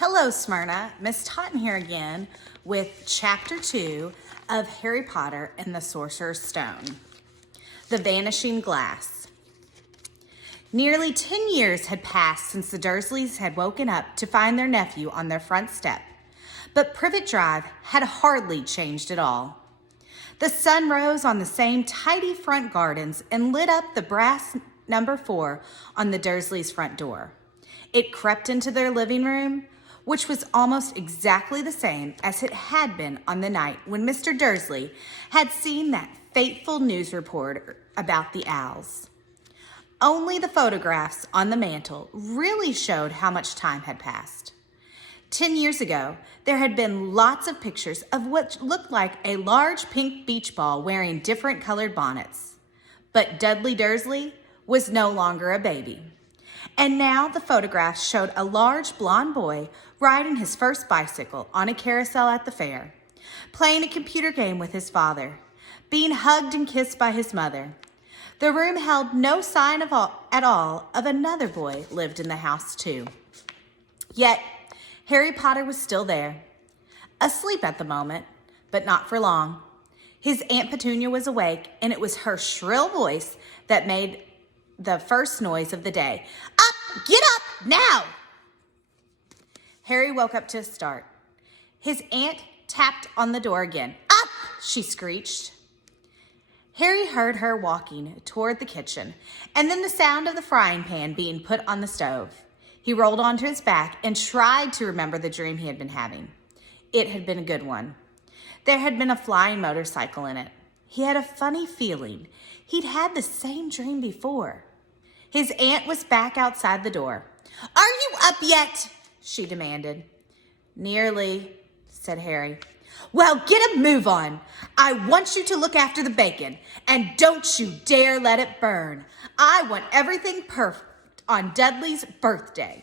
Hello, Smyrna. Miss Totten here again with Chapter 2 of Harry Potter and the Sorcerer's Stone, The Vanishing Glass. Nearly 10 years had passed since the Dursleys had woken up to find their nephew on their front step, but Privet Drive had hardly changed at all. The sun rose on the same tidy front gardens and lit up the brass number 4 on the Dursleys' front door. It crept into their living room, which was almost exactly the same as it had been on the night when Mr. Dursley had seen that fateful news report about the owls. Only the photographs on the mantel really showed how much time had passed. 10 years ago, there had been lots of pictures of what looked like a large pink beach ball wearing different colored bonnets. But Dudley Dursley was no longer a baby. And now the photographs showed a large blonde boy riding his first bicycle on a carousel at the fair, playing a computer game with his father, being hugged and kissed by his mother. The room held no sign at all of another boy lived in the house too. Yet Harry Potter was still there, asleep at the moment, but not for long. His Aunt Petunia was awake, and it was her shrill voice that made the first noise of the day. Up! Get up! Now! Harry woke up to a start. His aunt tapped on the door again. Up! She screeched. Harry heard her walking toward the kitchen, and then the sound of the frying pan being put on the stove. He rolled onto his back and tried to remember the dream he had been having. It had been a good one. There had been a flying motorcycle in it. He had a funny feeling he'd had the same dream before. His aunt was back outside the door. Are you up yet? She demanded. Nearly, said Harry. Well, get a move on. I want you to look after the bacon, and don't you dare let it burn. I want everything perfect on Dudley's birthday.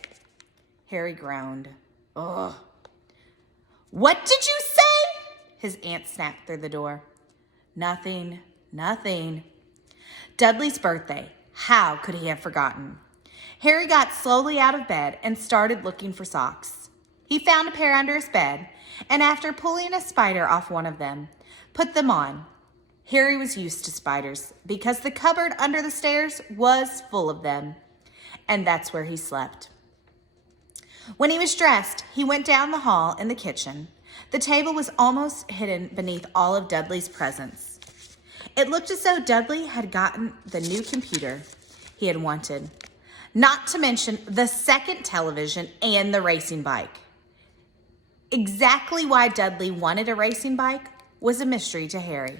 Harry groaned. Ugh. What did you say? His aunt snapped through the door. Nothing. Dudley's birthday. How could he have forgotten? Harry got slowly out of bed and started looking for socks. He found a pair under his bed, and after pulling a spider off one of them, put them on. Harry was used to spiders because the cupboard under the stairs was full of them, and that's where he slept. When he was dressed, he went down the hall in the kitchen. The table was almost hidden beneath all of Dudley's presents. It looked as though Dudley had gotten the new computer he had wanted, not to mention the second television and the racing bike. Exactly why Dudley wanted a racing bike was a mystery to Harry,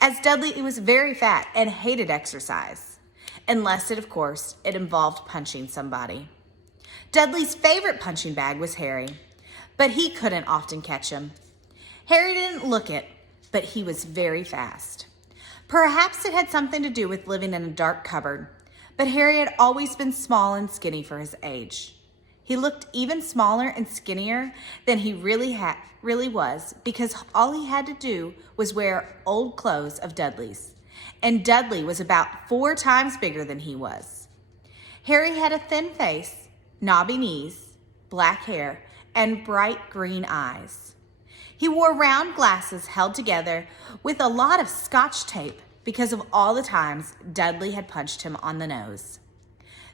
as Dudley was very fat and hated exercise, unless of course, it involved punching somebody. Dudley's favorite punching bag was Harry, but he couldn't often catch him. Harry didn't look it, but he was very fast. Perhaps it had something to do with living in a dark cupboard, but Harry had always been small and skinny for his age. He looked even smaller and skinnier than he really was, because all he had to do was wear old clothes of Dudley's, and Dudley was about 4 times bigger than he was. Harry had a thin face, knobby knees, black hair, and bright green eyes. He wore round glasses held together with a lot of Scotch tape because of all the times Dudley had punched him on the nose.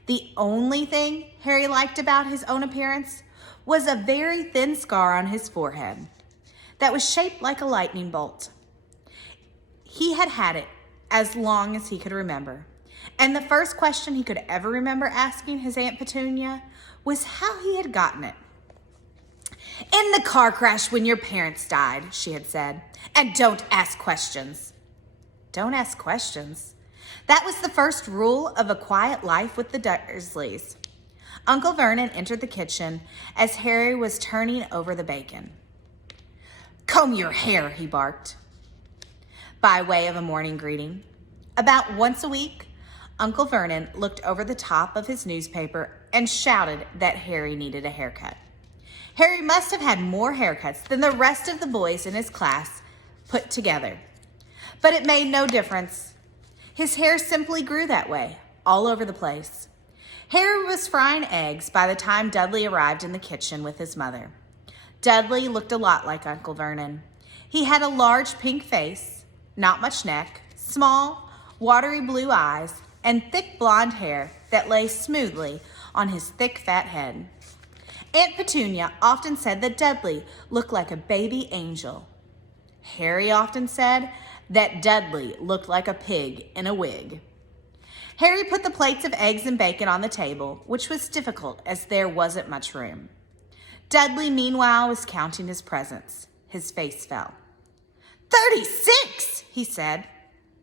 The only thing Harry liked about his own appearance was a very thin scar on his forehead that was shaped like a lightning bolt. He had had it as long as he could remember, and the first question he could ever remember asking his Aunt Petunia was how he had gotten it. In the car crash when your parents died, she had said, and don't ask questions. Don't ask questions. That was the first rule of a quiet life with the Dursleys. Uncle Vernon entered the kitchen as Harry was turning over the bacon. Comb your hair, he barked, by way of a morning greeting. About once a week, Uncle Vernon looked over the top of his newspaper and shouted that Harry needed a haircut. Harry must have had more haircuts than the rest of the boys in his class put together. But it made no difference. His hair simply grew that way, all over the place. Harry was frying eggs by the time Dudley arrived in the kitchen with his mother. Dudley looked a lot like Uncle Vernon. He had a large pink face, not much neck, small, watery blue eyes, and thick blonde hair that lay smoothly on his thick, fat head. Aunt Petunia often said that Dudley looked like a baby angel. Harry often said that Dudley looked like a pig in a wig. Harry put the plates of eggs and bacon on the table, which was difficult as there wasn't much room. Dudley, meanwhile, was counting his presents. His face fell. 36, he said,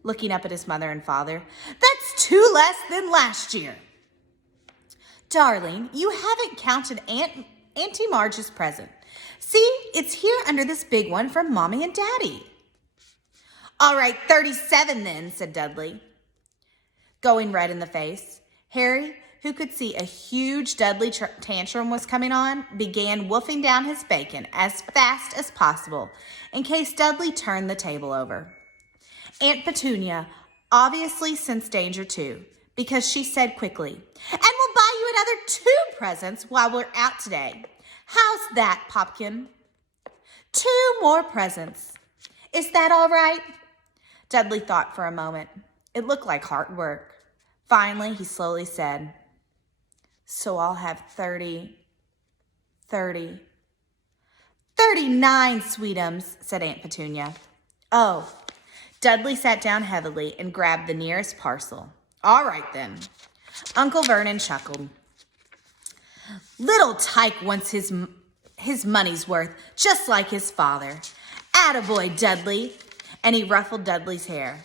looking up at his mother and father. That's 2 less than last year. Darling, you haven't counted Auntie Marge's present. See, it's here under this big one from Mommy and Daddy. All right, 37 then, said Dudley, going red in the face. Harry, who could see a huge Dudley tantrum was coming on, began wolfing down his bacon as fast as possible in case Dudley turned the table over. Aunt Petunia obviously sensed danger too, because she said quickly, "And we'll buy you another 2 presents while we're out today. How's that, Popkin?" 2 more presents. Is that all right? Dudley thought for a moment. It looked like hard work. Finally, he slowly said, "So I'll have 39, sweetums," said Aunt Petunia. Oh. Dudley sat down heavily and grabbed the nearest parcel. All right, then. Uncle Vernon chuckled. Little Tyke wants his money's worth, just like his father. Attaboy, Dudley. And he ruffled Dudley's hair.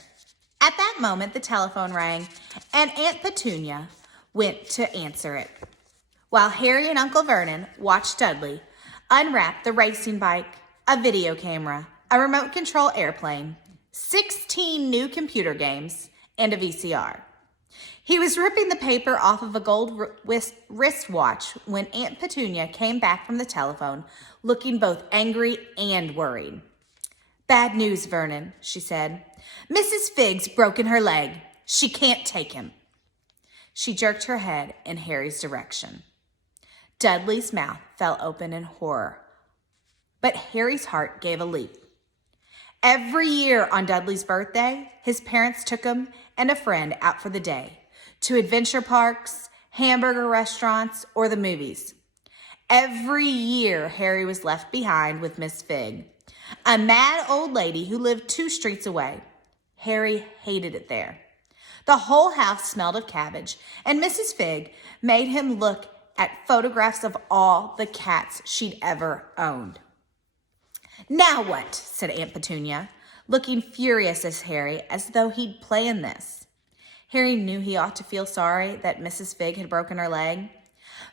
At that moment, the telephone rang, and Aunt Petunia went to answer it, while Harry and Uncle Vernon watched Dudley unwrap the racing bike, a video camera, a remote control airplane, 16 new computer games, and a VCR. He was ripping the paper off of a gold wristwatch when Aunt Petunia came back from the telephone, looking both angry and worried. Bad news, Vernon, she said. Mrs. Figg's broken her leg. She can't take him. She jerked her head in Harry's direction. Dudley's mouth fell open in horror, but Harry's heart gave a leap. Every year on Dudley's birthday, his parents took him and a friend out for the day, to adventure parks, hamburger restaurants, or the movies. Every year, Harry was left behind with Miss Figg, a mad old lady who lived 2 streets away. Harry hated it there. The whole house smelled of cabbage, and Mrs. Figg made him look at photographs of all the cats she'd ever owned. Now what? Said Aunt Petunia, looking furious at Harry as though he'd planned this. Harry knew he ought to feel sorry that Mrs. Figg had broken her leg,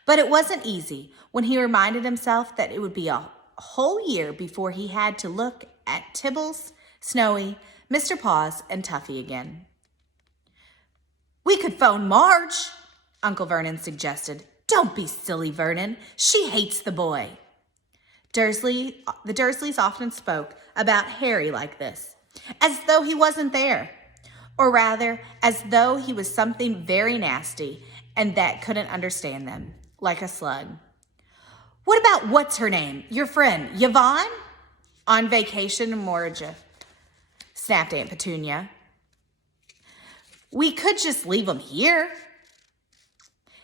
but it wasn't easy when he reminded himself that it would be a whole year before he had to look at Tibbles, Snowy, Mr. Paws, and Tuffy again. We could phone Marge, Uncle Vernon suggested. Don't be silly, Vernon. She hates the boy. The Dursleys often spoke about Harry like this, as though he wasn't there, or rather, as though he was something very nasty and that couldn't understand them, like a slug. What about what's-her-name, your friend, Yvonne? On vacation in Moragia, snapped Aunt Petunia. We could just leave him here,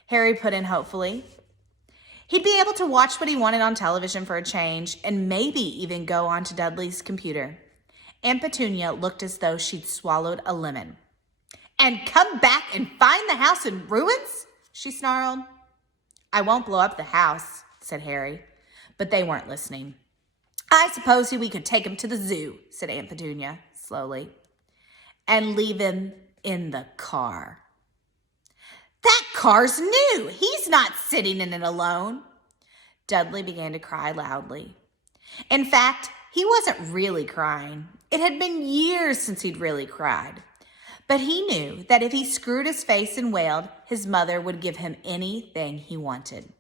Harry put in hopefully. He'd be able to watch what he wanted on television for a change and maybe even go onto Dudley's computer. Aunt Petunia looked as though she'd swallowed a lemon. And come back and find the house in ruins? She snarled. I won't blow up the house, said Harry, but they weren't listening. I suppose we could take him to the zoo, said Aunt Petunia slowly, and leave him in the car. That car's new. He's not sitting in it alone. Dudley began to cry loudly. In fact, he wasn't really crying. It had been years since he'd really cried. But he knew that if he screwed his face and wailed, his mother would give him anything he wanted.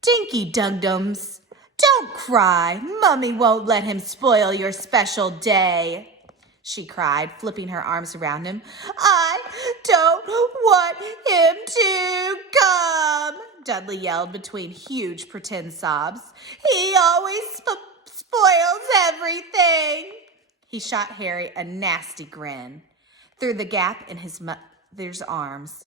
Dinky Dum-Dums, don't cry. Mummy won't let him spoil your special day, she cried, flipping her arms around him. I don't want him to come, Dudley yelled between huge pretend sobs. He always spoils everything. He shot Harry a nasty grin through the gap in his mother's arms.